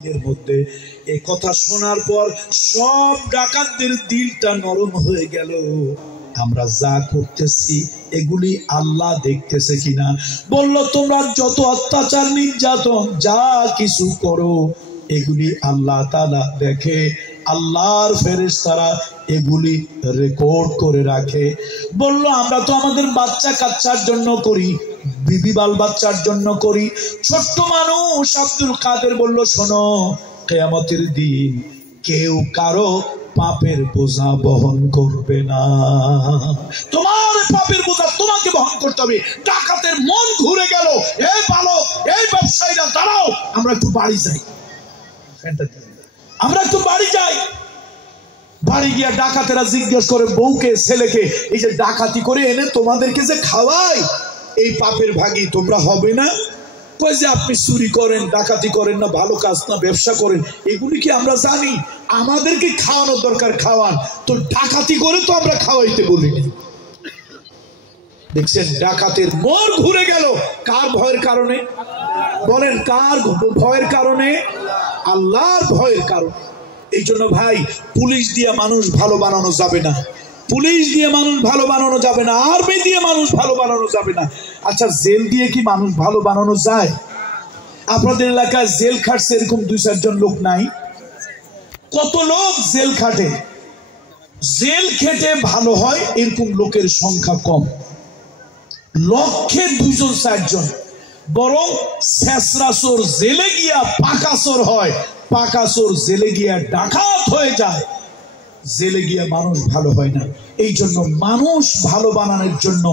এর মধ্যে এই কথা শোনার পর সব ডাকাতদের দিলটা নরম হয়ে গেল। আমরা যা করতেছি এগুলি আল্লাহ দেখতেছে কিনা। বলল, তোমরা যত অত্যাচার নির্যাতন যা কিছু করো এগুলি আল্লাহ তাআলা দেখে। আল্লাহর ফেরেশতারা এগুলি রেকর্ড করে রাখে। বলল, আমরা তো আমাদের বাচ্চা কাচ্চার জন্য করি, বিবি বাল বাচ্চার জন্য করি। ছোট্ট মানুষ আব্দুল কাদের বলল, শোনো, কিয়ামতের দিন কেউ কারো পাপের বোঝা বহন করবে না। তোমার পাপের বোঝা তোমাকে বহন করতে হবে। ডাকাতের মন ঘুরে গেল। এই বালক, এই ব্যবসায়ীরা দাঁড়াও, আমরা একটু বাড়ি যাই। আমরা একটু বাড়ি যাই। বাড়ি গিয়া ডাকাতেরা জিজ্ঞেস করে বউকে ছেলেকে, এই যে ডাকাতি করে এনে তোমাদেরকে যে খাওয়াই, এই পাপের ভাগী তোমরা হবে না? কই যে আপনি চুরি করেন, ডাকাতি করেন না, ভালো কাজ না, ব্যবসা করেন, এগুলি কি আমরা জানি? আমাদেরকে খাওয়ানোর দরকার, খাওয়ান। তো ডাকাতি করে তো আমরা খাওয়াইতে বলিনি। দেখছেন, ডাকাতের মন ঘুরে গেল। কার ভয়ের কারণে? বলেন, কার ভয়ের কারণে? আল্লাহর ভয়ের কারণে। এই জন্য ভাই, পুলিশ দিয়ে মানুষ ভালো বানানো যাবে না। পুলিশ দিয়ে মানুষ ভালো বানানো যাবে না। আর্মি দিয়ে মানুষ ভালো বানানো যাবে না। আচ্ছা, জেল দিয়ে কি মানুষ ভালো বানানো যায়? আপনাদের এলাকায় জেল খাটছে এরকম 2-4 জন লোক নাই? কত লোক জেল খাটে। জেল খেটে ভালো হয় এরকম লোকের সংখ্যা কম, লক্ষে 2-4 জন। বরং শেষরা চোর জেলে গিয়া পাকা চোর হয়, পাকা চোর জেলে গিয়া ডাকাত হয়ে যায়। জেলে গিয়া মানুষ ভালো হয় না। এই জন্য মানুষ ভালো বানানোর জন্য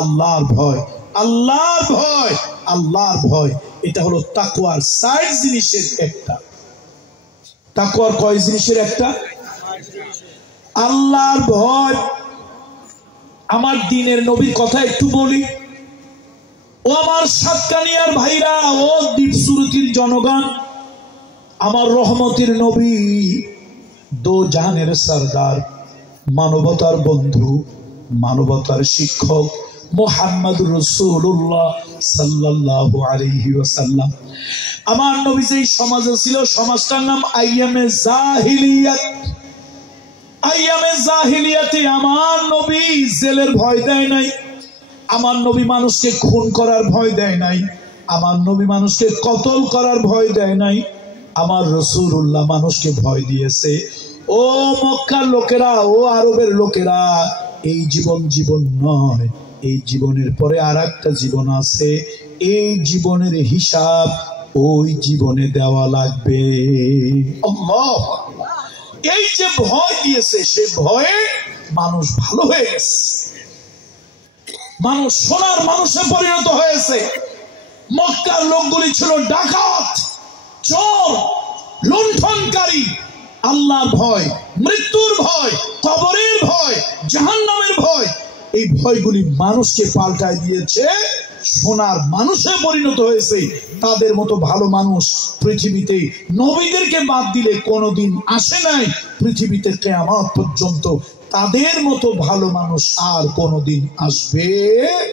আল্লাহর ভয়, আল্লাহর ভয়, আল্লাহর ভয়। এটা হলো তাকওয়ার 60 জিনিসের একটা। তাকওয়ার কয় জিনিসের একটা? আল্লাহর ভয়। আমার দ্বীনের নবীর কথা একটু বলি। ও আমার সাতকানিয়ার ভাইরা, ও দ্বীপসুরতির জনগণ, আমার রহমতের নবী, দো জাহানের সরদার, মানবতার বন্ধু, মানবতার শিক্ষক মুহাম্মদুর রাসূলুল্লাহ সাল্লাল্লাহু আলাইহি ওয়াসাল্লাম। আমার নবী যেই সমাজে ছিল, সমাজটার নাম আইয়ামে জাহিলিয়াত। আইয়ামে জাহিলিয়াতে আমার নবী জেলের ভয় দেয় নাই। আমার নবী মানুষকে খুন করার ভয় দেয় নাই। আমার নবী মানুষকে কতল করার ভয় দেয় নাই। আমার রাসূলুল্লাহ মানুষকে ভয় দিয়েছে, ও মক্কার লোকেরা, ও আরবের লোকেরা, এই জীবন জীবন নয়, এই জীবনের পরে আরেকটা জীবন আছে। এই জীবনের হিসাব ওই জীবনে দেওয়া লাগবে। আল্লাহ, এই যে ভয় দিয়েছে, সে ভয়ে মানুষ ভালো হয়ে গেছে। মানুষ সোনার মানুষে পরিণত হয়েছে। মক্কার লোকগুলি ছিল ডাকাত, চোর, লুণ্ঠনকারী। আল্লাহর ভয়, মৃত্যুর ভয়, কবরের ভয়, জাহান্নামের ভয়, এই ভয়গুলি মানুষকে পাল্টায় দিয়েছে, সোনার মানুষে পরিণত হয়েছে। তাদের মতো ভালো মানুষ পৃথিবীতে নবীদেরকে বাদ দিলে কোনোদিন আসে নাই। পৃথিবীতে কিয়ামত পর্যন্ত তাদের মতো ভালো মানুষ আর কোনোদিন আসবে